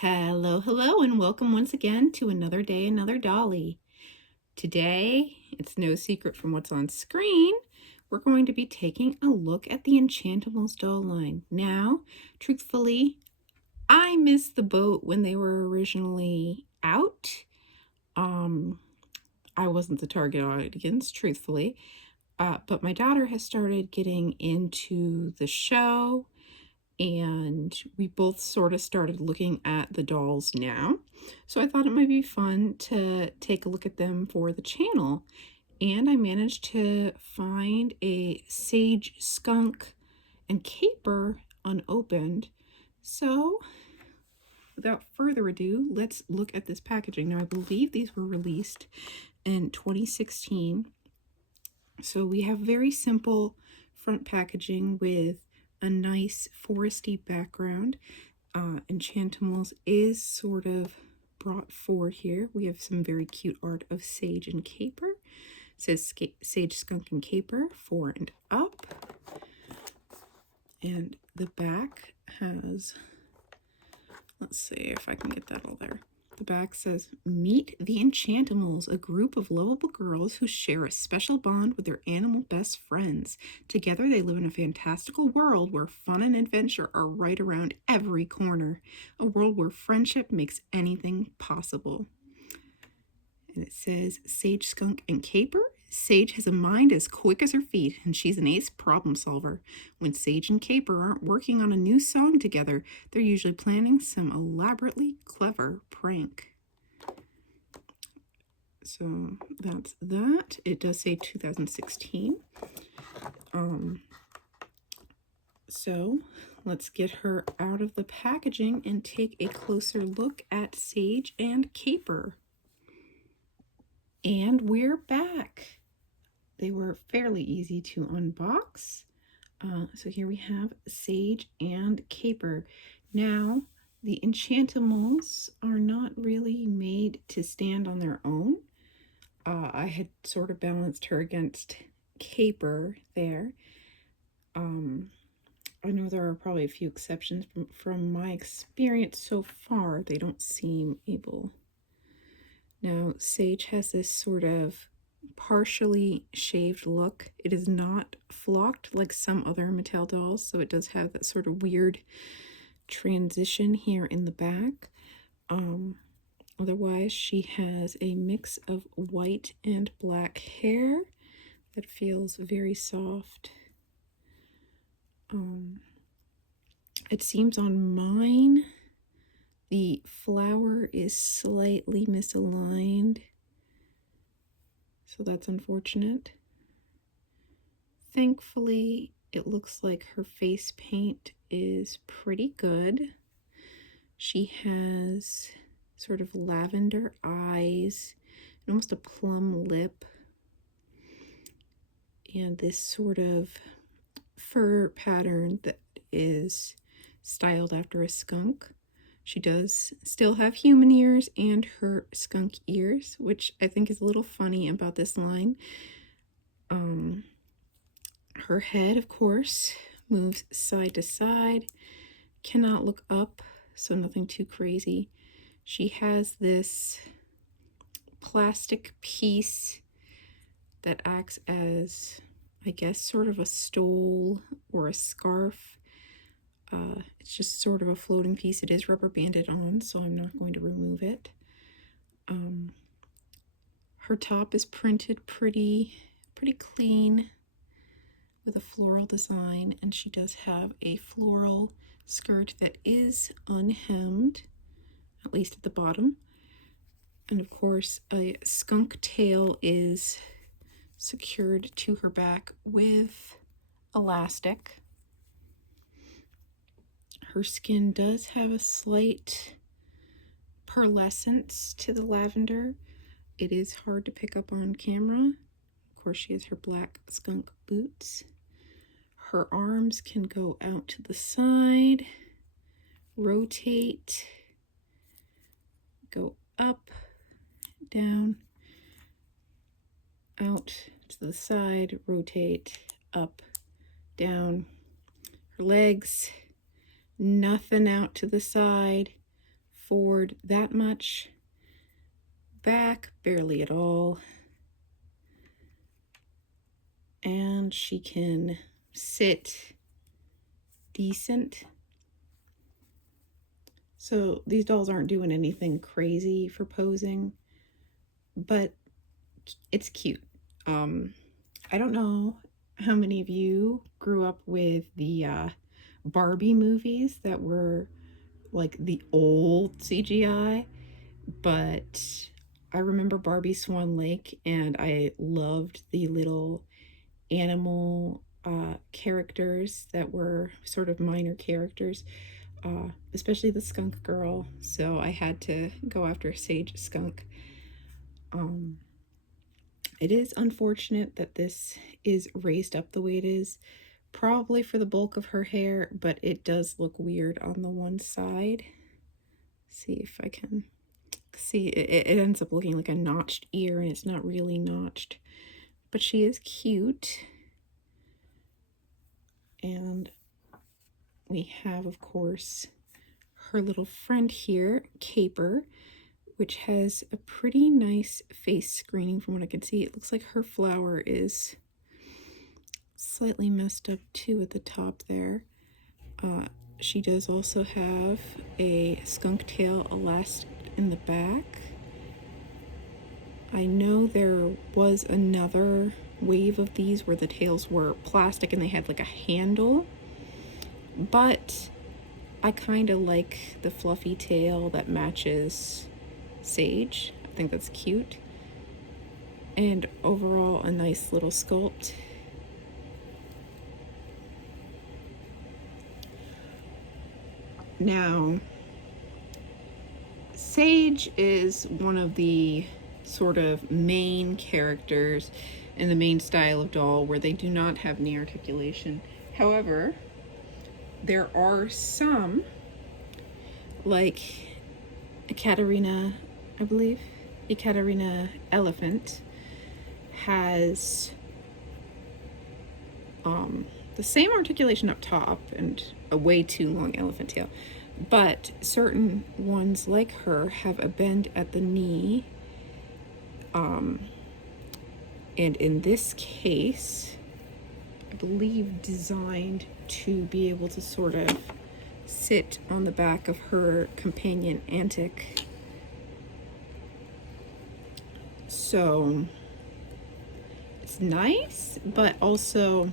Hello, hello, and welcome once again to another day, another dolly. Today, it's no secret from what's on screen, we're going to be taking a look at the Enchantimals doll line. Now, truthfully, I missed the boat when they were originally out. I wasn't the target audience, truthfully, but my daughter has started getting into the show, and we both sort of started looking at the dolls now. So I thought it might be fun to take a look at them for the channel. And I managed to find a Sage, Skunk, and Caper unopened. So without further ado, let's look at this packaging. Now I believe these were released in 2016. So we have very simple front packaging with a nice foresty background. Enchantimals is sort of brought forward here. We have some very cute art of Sage and Caper. It says Sage, Skunk, and Caper, 4 and up. And the back has, let's see if I can get that all there. The back says, "Meet the Enchantimals, a group of lovable girls who share a special bond with their animal best friends. Together they live in a fantastical world where fun and adventure are right around every corner. A world where friendship makes anything possible." And it says, "Sage, Skunk, and Caper. Sage has a mind as quick as her feet, and she's an ace problem solver. When Sage and Caper aren't working on a new song together, they're usually planning some elaborately clever prank." So that's that. It does say 2016. So let's get her out of the packaging and take a closer look at Sage and Caper. And we're back. They were fairly easy to unbox. So here we have Sage and Caper. Now, the Enchantimals are not really made to stand on their own. I had sort of balanced her against Caper there. I know there are probably a few exceptions. From my experience so far, they don't seem able. Now, Sage has this sort of partially shaved look. It is not flocked like some other Mattel dolls, so it does have that sort of weird transition here in the back. Otherwise, she has a mix of white and black hair that feels very soft. It seems on mine the flower is slightly misaligned, so that's unfortunate. Thankfully, it looks like her face paint is pretty good. She has sort of lavender eyes, and almost a plum lip, and this sort of fur pattern that is styled after a skunk. She does still have human ears and her skunk ears, which I think is a little funny about this line. Her head, of course, moves side to side, cannot look up, so nothing too crazy. She has this plastic piece that acts as, I guess, sort of a stole or a scarf. It's just sort of a floating piece. It is rubber banded on, so I'm not going to remove it. Her top is printed pretty clean with a floral design, and she does have a floral skirt that is unhemmed, at least at the bottom. And of course, a skunk tail is secured to her back with elastic. Her skin does have a slight pearlescence to the lavender. It is hard to pick up on camera. Of course, she has her black skunk boots. Her arms can go out to the side, rotate, go up, down, out to the side, rotate, up, down. Her legs, nothing out to the side, forward that much, back barely at all, and she can sit decent. So these dolls aren't doing anything crazy for posing, but it's cute. I don't know how many of you grew up with the Barbie movies that were like the old CGI, but I remember Barbie Swan Lake, and I loved the little animal characters that were sort of minor characters, especially the skunk girl. So I had to go after Sage Skunk. It is unfortunate that this is raised up the way it is, probably for the bulk of her hair, but it does look weird on the one side. See if I can see. It ends up looking like a notched ear, and it's not really notched, but she is cute. And we have, of course, her little friend here, Caper, which has a pretty nice face screening from what I can see. It looks like her flower is slightly messed up too at the top there. She does also have a skunk tail elastic in the back. I know there was another wave of these where the tails were plastic and they had like a handle, but I kind of like the fluffy tail that matches Sage. I think that's cute, and overall a nice little sculpt. Now, Sage is one of the sort of main characters in the main style of doll where they do not have knee articulation. However, there are some, like Ekaterina, I believe, Ekaterina Elephant has the same articulation up top and a way too long elephant tail, but certain ones like her have a bend at the knee, and in this case, I believe designed to be able to sort of sit on the back of her companion Antic. So it's nice, but also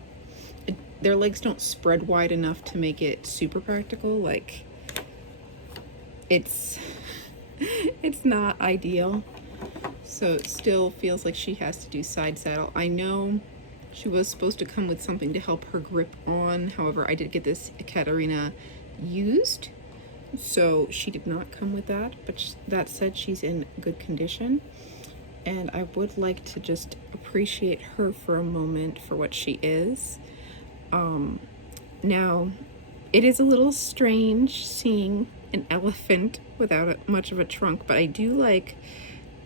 their legs don't spread wide enough to make it super practical. Like, it's not ideal. So it still feels like she has to do side saddle. I know she was supposed to come with something to help her grip on. However, I did get this Ekaterina used, so she did not come with that. But that said, she's in good condition, and I would like to just appreciate her for a moment for what she is. Now, it is a little strange seeing an elephant without much of a trunk, but I do like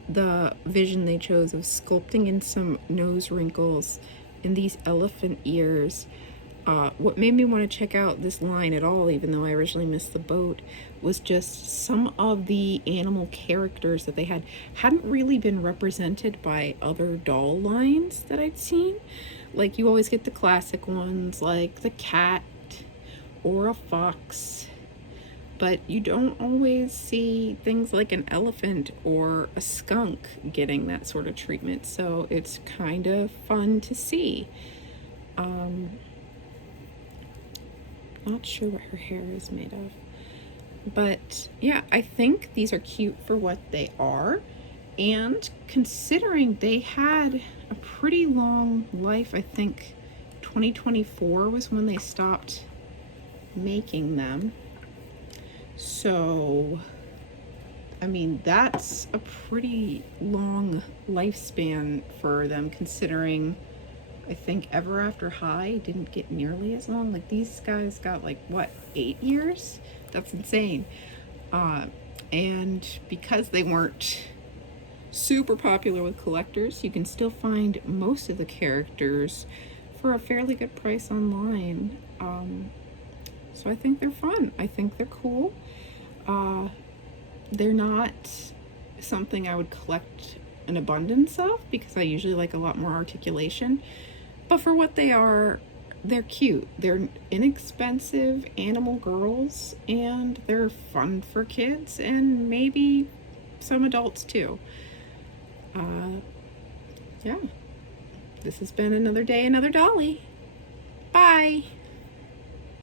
the vision they chose of sculpting in some nose wrinkles and these elephant ears. What made me want to check out this line at all, even though I originally missed the boat, was just some of the animal characters that they hadn't really been represented by other doll lines that I'd seen. Like, you always get the classic ones like the cat or a fox, but you don't always see things like an elephant or a skunk getting that sort of treatment. So it's kind of fun to see. Not sure what her hair is made of, but yeah, I think these are cute for what they are, and considering they had a pretty long life, I think 2024 was when they stopped making them. So I mean, that's a pretty long lifespan for them, considering I think Ever After High didn't get nearly as long. Like, these guys got like, what, 8 years? That's insane. And because they weren't super popular with collectors, you can still find most of the characters for a fairly good price online. So I think they're fun. I think they're cool. They're not something I would collect an abundance of because I usually like a lot more articulation. But for what they are, they're cute. They're inexpensive animal girls and they're fun for kids and maybe some adults too. Uh, yeah, this has been another day, another dolly. Bye.